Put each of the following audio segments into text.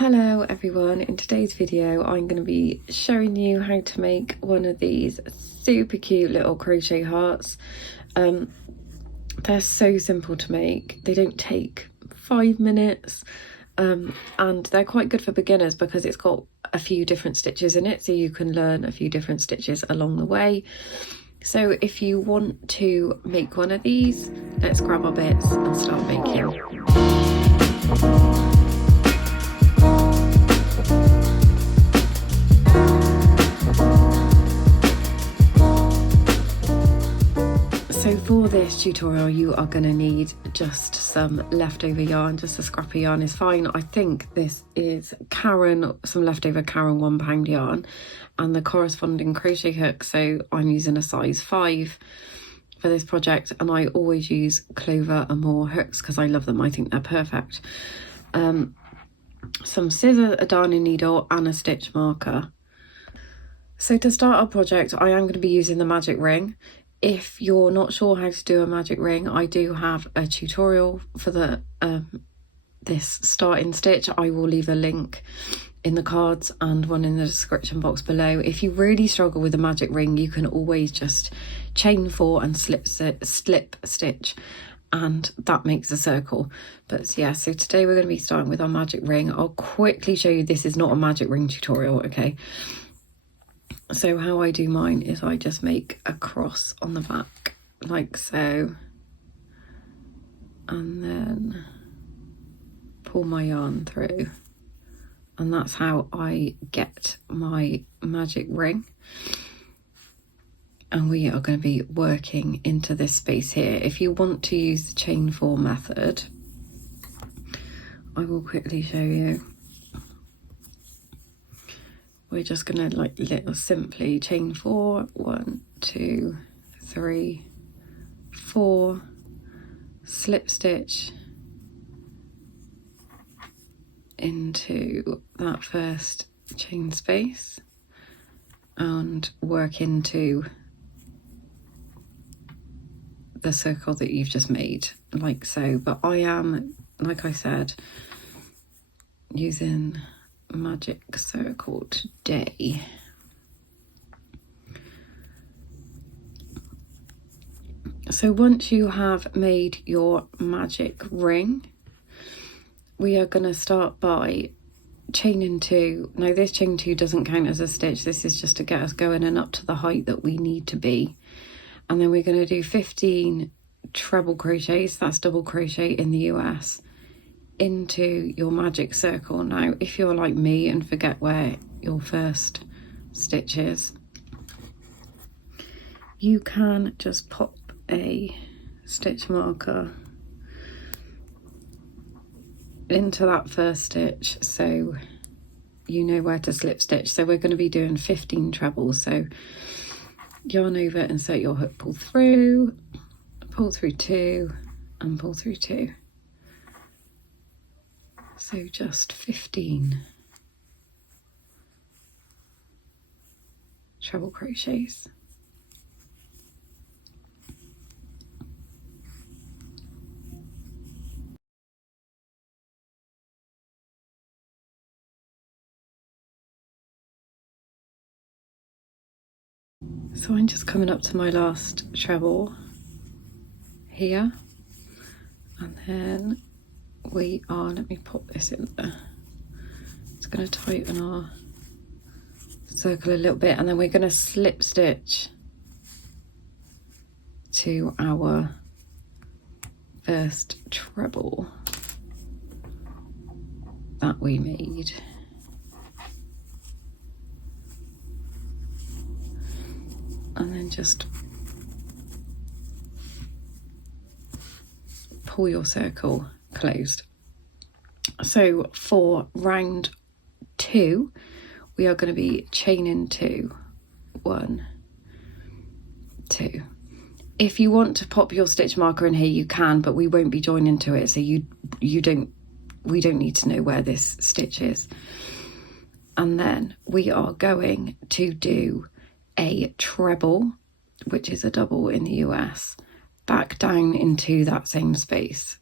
Hello everyone, in today's video I'm going to be showing you how to make one of these super cute little crochet hearts. They're so simple to make, they don't take 5 minutes, and they're quite good for beginners because it's got a few different stitches in it, so you can learn a few different stitches along the way. So if you want to make one of these, let's grab our bits and start making. So for this tutorial you are going to need just some leftover yarn, just a scrap of yarn is fine. I think this is some leftover Caron £1 yarn and the corresponding crochet hook, so I'm using a size 5 for this project, and I always use Clover and More hooks because I love them, I think they're perfect. Some scissors, a darning needle and a stitch marker. So to start our project I am going to be using the magic ring. If you're not sure how to do a magic ring, I do have a tutorial for the this starting stitch. I will leave a link in the cards and one in the description box below. If you really struggle with a magic ring, you can always just chain 4 and slip stitch, and that makes a circle. But yeah, so today we're going to be starting with our magic ring. I'll quickly show you, this is not a magic ring tutorial, okay? So how I do mine is I just make a cross on the back like so, and then pull my yarn through, and that's how I get my magic ring. And we are going to be working into this space here. If you want to use the chain 4 method, I will quickly show you. We're just gonna simply chain 4, 1, 2, 3, 4, slip stitch into that first chain space and work into the circle that you've just made, like so. But I am, like I said, using magic circle today. So once you have made your magic ring, we are going to start by chaining 2. Now this chain 2 doesn't count as a stitch, this is just to get us going and up to the height that we need to be. And then we're going to do 15 treble crochets, that's double crochet in the US, into your magic circle. Now if you're like me and forget where your first stitch is, you can just pop a stitch marker into that first stitch so you know where to slip stitch. So we're going to be doing 15 trebles, so yarn over, insert your hook, pull through 2 and pull through 2. So just 15 treble crochets. So I'm just coming up to my last treble here, and then we are, let me pop this in there, it's going to tighten our circle a little bit, and then we're going to slip stitch to our first treble that we made. And then just pull your circle closed. So for round 2 we are going to be chaining 2, 1, 2. If you want to pop your stitch marker in here you can, but we won't be joining to it, so we don't need to know where this stitch is. And then we are going to do a treble, which is a double in the US, back down into that same space.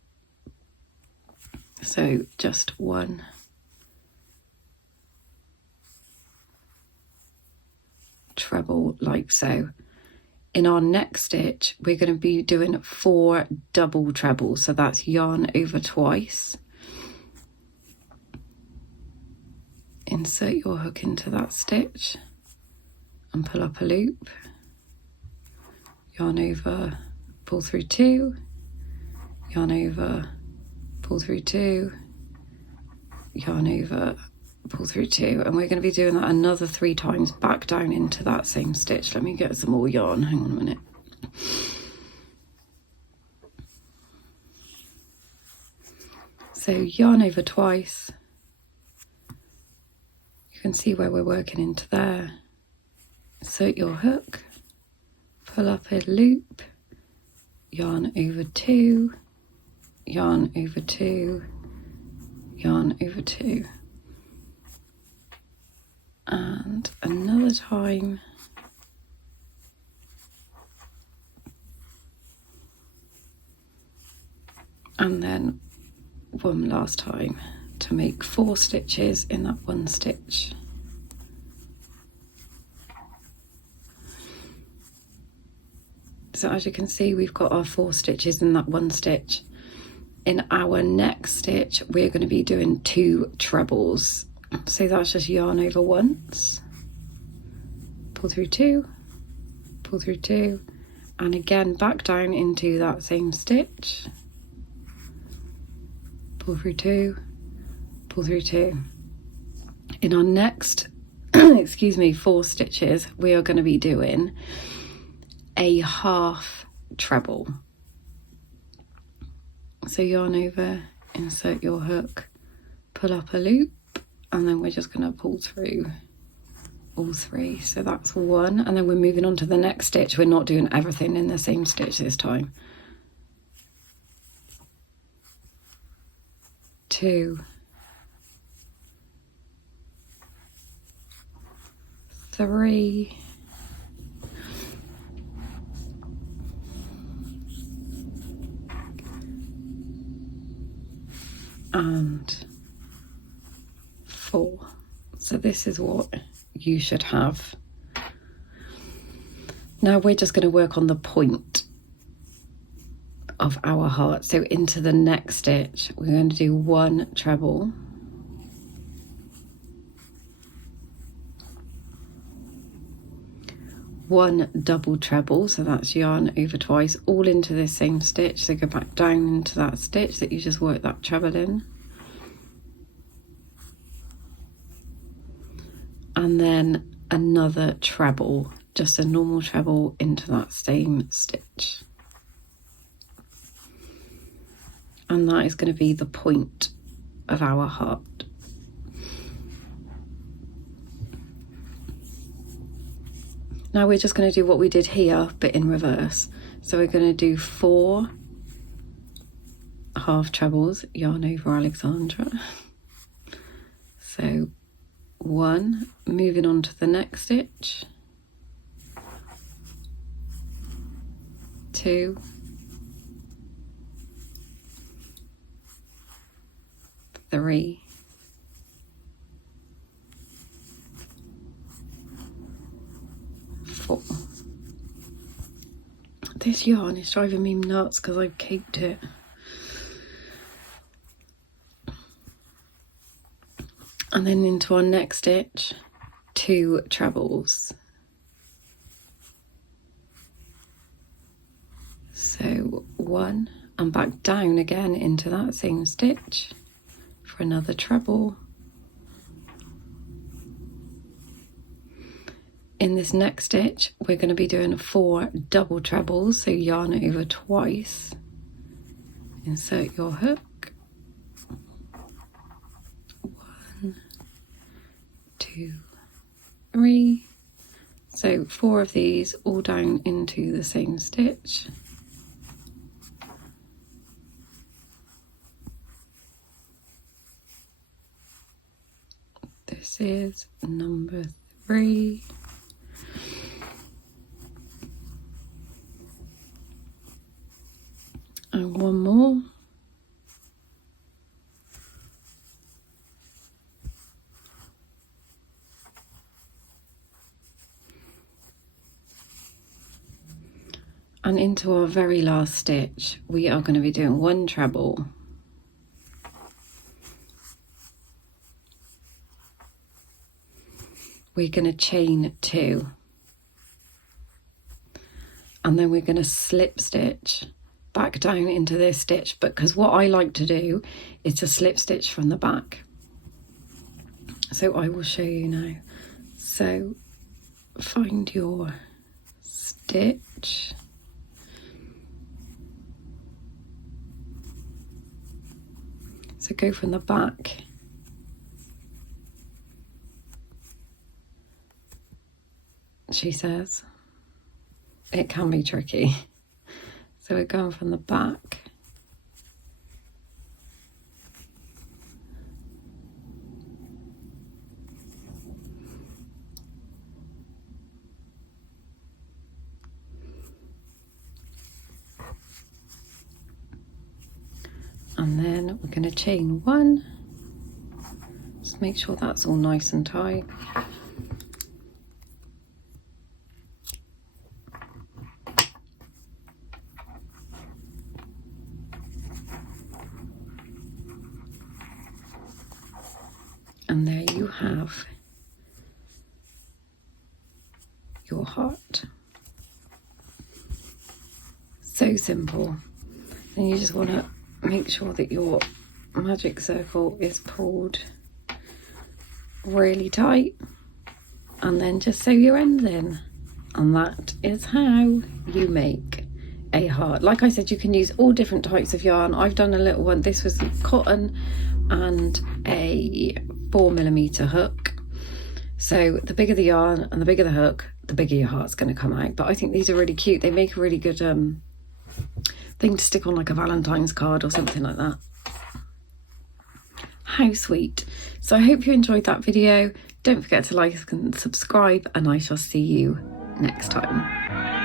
So just 1, treble like so. In our next stitch, we're going to be doing 4 double trebles, so that's yarn over twice. Insert your hook into that stitch and pull up a loop, yarn over, pull through 2, yarn over, pull through 2, yarn over, pull through 2, and we're going to be doing that another 3 times back down into that same stitch. Let me get some more yarn, hang on a minute. So yarn over twice, you can see where we're working into there. Insert your hook, pull up a loop, yarn over 2, yarn over 2, yarn over 2, and another time, and then one last time to make 4 stitches in that one stitch. So as you can see, we've got our 4 stitches in that one stitch. In our next stitch, we're going to be doing 2 trebles. So that's just yarn over once, pull through 2, pull through 2, and again back down into that same stitch, pull through 2, pull through 2. In our next, excuse me, 4 stitches, we are going to be doing a half treble. So yarn over, insert your hook, pull up a loop, and then we're just going to pull through all 3. So that's 1, and then we're moving on to the next stitch. We're not doing everything in the same stitch this time. 2, 3, and 4. So this is what you should have. Now we're just going to work on the point of our heart. So into the next stitch, we're going to do 1 treble, one double treble, so that's yarn over twice, all into this same stitch. So go back down into that stitch that you just worked that treble in, and then another treble, just a normal treble into that same stitch, and that is going to be the point of our heart. Now we're just going to do what we did here, but in reverse. So we're going to do 4 half trebles, yarn over Alexandra. So 1, moving on to the next stitch, 2, 3, 4. This yarn is driving me nuts because I've caked it. And then into our next stitch, 2 trebles. So 1, and back down again into that same stitch for another treble. In this next stitch, we're going to be doing 4 double trebles, so yarn over twice. Insert your hook. 1, 2, 3. So 4 of these all down into the same stitch. This is number 3. And one more. And into our very last stitch, we are going to be doing 1 treble. We're going to chain 2. And then we're going to slip stitch back down into this stitch, because what I like to do is to slip stitch from the back. So I will show you now. So find your stitch. So go from the back. She says it can be tricky. So we're going from the back. And then we're going to chain 1. Just make sure that's all nice and tight. And there you have your heart. So simple. And you just want to make sure that your magic circle is pulled really tight, and then just sew your ends in. And that is how you make a heart. Like I said, you can use all different types of yarn. I've done a little one. This was cotton and a 4mm hook. So the bigger the yarn and the bigger the hook, the bigger your heart's going to come out. But I think these are really cute. They make a really good thing to stick on like a Valentine's card or something like that. How sweet. So I hope you enjoyed that video. Don't forget to like and subscribe, and I shall see you next time.